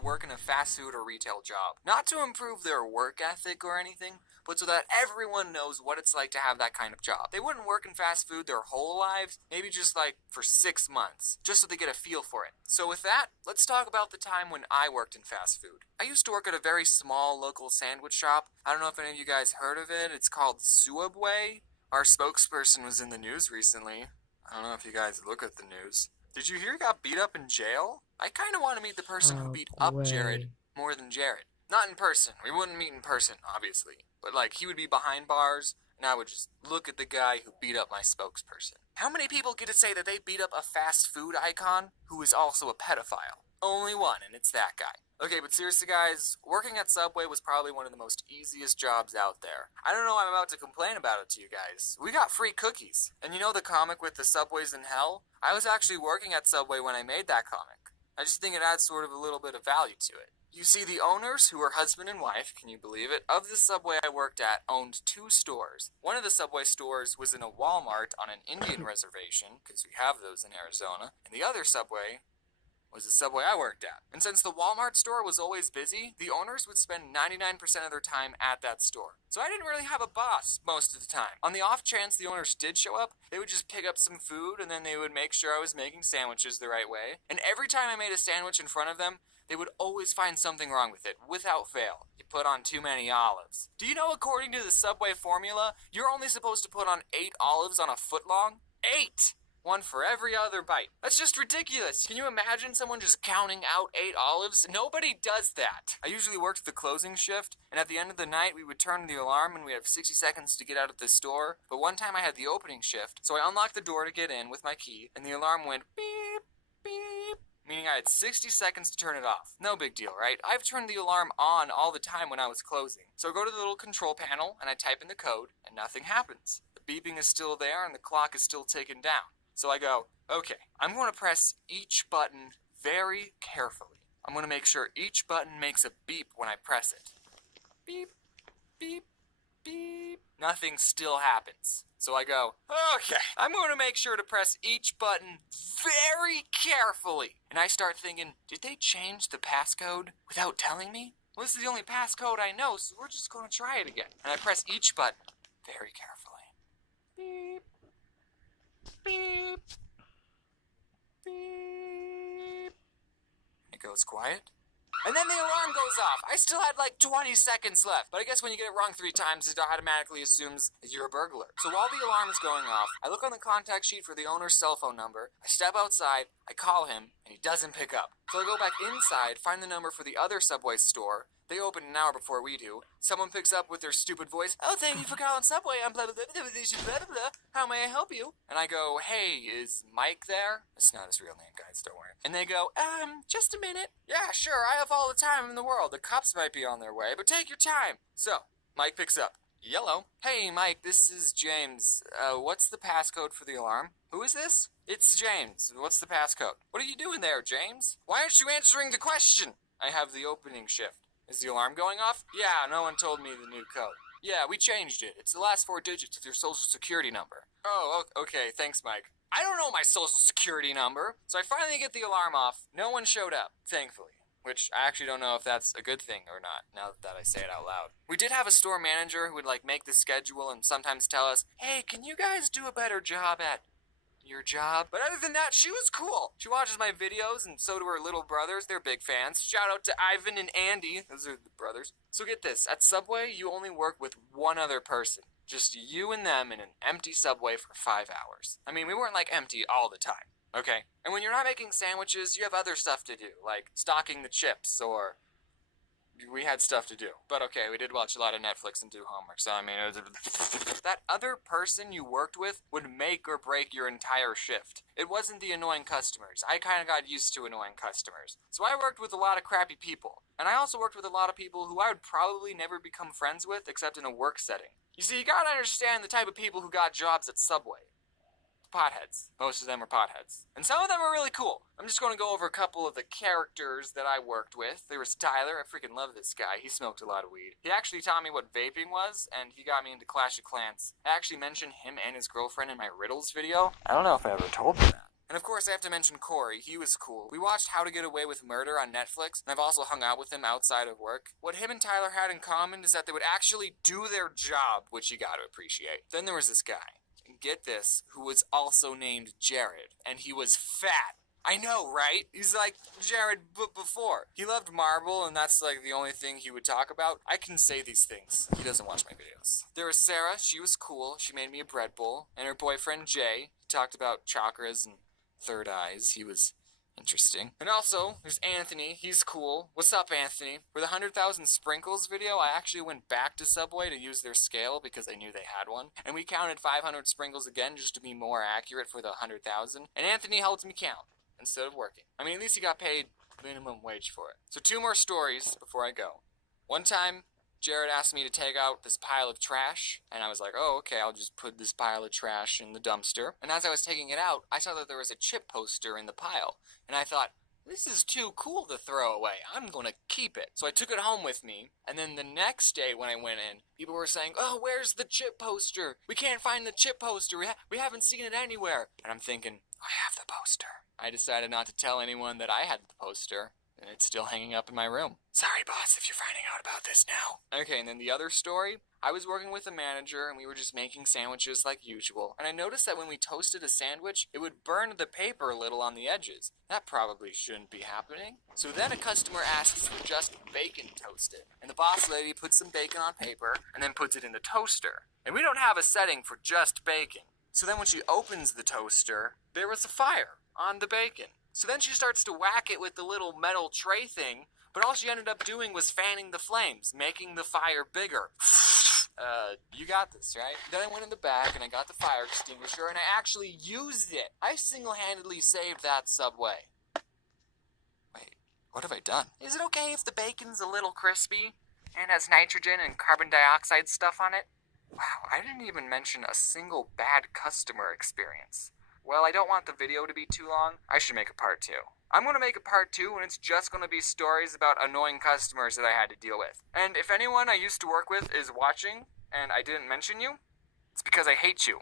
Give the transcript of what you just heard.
to work in a fast food or retail job. Not to improve their work ethic or anything, but so that everyone knows what it's like to have that kind of job. They wouldn't work in fast food their whole lives, maybe just like for 6 months, just so they get a feel for it. So with that, let's talk about the time when I worked in fast food. I used to work at a very small local sandwich shop. I don't know if any of you guys heard of it. It's called Subway. Our spokesperson was in the news recently. I don't know if you guys look at the news. Did you hear he got beat up in jail? I kind of want to meet the person who beat up Jared more than Jared. Not in person. We wouldn't meet in person, obviously. But like, he would be behind bars, and I would just look at the guy who beat up my spokesperson. How many people get to say that they beat up a fast food icon who is also a pedophile? Only one, and it's that guy. Okay, but seriously guys, working at Subway was probably one of the most easiest jobs out there. I don't know why I'm about to complain about it to you guys. We got free cookies. And you know the comic with the Subways in Hell? I was actually working at Subway when I made that comic. I just think it adds sort of a little bit of value to it. You see, the owners, who are husband and wife, can you believe it, of the Subway I worked at owned 2 stores. One of the Subway stores was in a Walmart on an Indian reservation, because we have those in Arizona, and the other Subway was the Subway I worked at. And since the Walmart store was always busy, the owners would spend 99% of their time at that store. So I didn't really have a boss most of the time. On the off chance the owners did show up, they would just pick up some food and then they would make sure I was making sandwiches the right way. And every time I made a sandwich in front of them, they would always find something wrong with it, without fail. You put on too many olives. Do you know, according to the Subway formula, you're only supposed to put on 8 olives on a foot long? 8! One for every other bite. That's just ridiculous. Can you imagine someone just counting out 8 olives? Nobody does that. I usually worked the closing shift, and at the end of the night, we would turn the alarm and we have 60 seconds to get out of the store. But one time I had the opening shift, so I unlocked the door to get in with my key, and the alarm went beep, beep, meaning I had 60 seconds to turn it off. No big deal, right? I've turned the alarm on all the time when I was closing. So I go to the little control panel, and I type in the code, and nothing happens. The beeping is still there, and the clock is still ticking down. So I go, okay, I'm going to press each button very carefully. I'm going to make sure each button makes a beep when I press it. Beep, beep, beep. Nothing still happens. So I go, okay, I'm going to make sure to press each button very carefully. And I start thinking, did they change the passcode without telling me? Well, this is the only passcode I know, so we're just going to try it again. And I press each button very carefully. Beep. Beep. Beep. It goes quiet. And then the alarm goes off. I still had like 20 seconds left. But I guess when you get it wrong 3 times, it automatically assumes that you're a burglar. So while the alarm is going off, I look on the contact sheet for the owner's cell phone number. I step outside, I call him, and he doesn't pick up. So I go back inside, find the number for the other Subway store. They open an hour before we do. Someone picks up with their stupid voice. Oh, thank you for calling Subway. I'm blah, blah, blah, blah, blah, blah, blah. How may I help you? And I go, hey, is Mike there? That's not his real name, guys. Don't worry. And they go, just a minute. Yeah, sure. I have all the time in the world. The cops might be on their way, but take your time. So, Mike picks up. Yellow. Hey, Mike, this is James. What's the passcode for the alarm? Who is this? It's James. What's the passcode? What are you doing there, James? Why aren't you answering the question? I have the opening shift. Is the alarm going off? Yeah, no one told me the new code. Yeah, we changed it. It's the last 4 digits of your social security number. Oh, okay, thanks, Mike. I don't know my social security number. So I finally get the alarm off. No one showed up, thankfully. Which I actually don't know if that's a good thing or not, now that I say it out loud. We did have a store manager who would make the schedule and sometimes tell us, hey, can you guys do a better job at your job? But other than that, she was cool. She watches my videos, and so do her little brothers. They're big fans. Shout out to Ivan and Andy. Those are the brothers. So get this. At Subway, you only work with one other person. Just you and them in an empty Subway for 5 hours. I mean, we weren't empty all the time. Okay? And when you're not making sandwiches, you have other stuff to do, like stocking the chips, or we had stuff to do. But okay, we did watch a lot of Netflix and do homework, so I mean, that other person you worked with would make or break your entire shift. It wasn't the annoying customers. I kind of got used to annoying customers. So I worked with a lot of crappy people. And I also worked with a lot of people who I would probably never become friends with, except in a work setting. You see, you gotta understand the type of people who got jobs at Subway. Potheads. Most of them are potheads. And some of them are really cool. I'm just going to go over a couple of the characters that I worked with. There was Tyler. I freaking love this guy. He smoked a lot of weed. He actually taught me what vaping was, and he got me into Clash of Clans. I actually mentioned him and his girlfriend in my riddles video. I don't know if I ever told him that. And of course I have to mention Corey. He was cool. We watched How to Get Away with Murder on Netflix, and I've also hung out with him outside of work. What him and Tyler had in common is that they would actually do their job, which you gotta appreciate. Then there was this guy, and get this, who was also named Jared, and he was fat. I know, right? He's like Jared before. He loved marble, and that's like the only thing he would talk about. I can say these things. He doesn't watch my videos. There was Sarah. She was cool. She made me a bread bowl. And her boyfriend, Jay, talked about chakras and third eyes. He was interesting. And also, there's Anthony. He's cool. What's up, Anthony? For the 100,000 sprinkles video, I actually went back to Subway to use their scale because I knew they had one. And we counted 500 sprinkles again just to be more accurate for the 100,000. And Anthony helped me count instead of working. I mean, at least he got paid minimum wage for it. So 2 more stories before I go. One time, Jared asked me to take out this pile of trash, and I was like, oh, okay, I'll just put this pile of trash in the dumpster. And as I was taking it out, I saw that there was a chip poster in the pile, and I thought, this is too cool to throw away. I'm gonna keep it. So I took it home with me, and then the next day when I went in, people were saying, oh, where's the chip poster? We can't find the chip poster. We haven't seen it anywhere. And I'm thinking, I have the poster. I decided not to tell anyone that I had the poster, and it's still hanging up in my room. Sorry, boss, if you're finding out about this now. Okay, and then the other story, I was working with a manager, and we were just making sandwiches like usual, and I noticed that when we toasted a sandwich, it would burn the paper a little on the edges. That probably shouldn't be happening. So then a customer asks for just bacon toasted, and the boss lady puts some bacon on paper, and then puts it in the toaster. And we don't have a setting for just bacon. So then when she opens the toaster, there was a fire on the bacon. So then she starts to whack it with the little metal tray thing, but all she ended up doing was fanning the flames, making the fire bigger. You got this, right? Then I went in the back and I got the fire extinguisher and I actually used it. I single-handedly saved that Subway. Wait, what have I done? Is it okay if the bacon's a little crispy and has nitrogen and carbon dioxide stuff on it? Wow, I didn't even mention a single bad customer experience. Well, I don't want the video to be too long. I should make a part 2. I'm going to make a part 2 and it's just going to be stories about annoying customers that I had to deal with. And if anyone I used to work with is watching and I didn't mention you, it's because I hate you.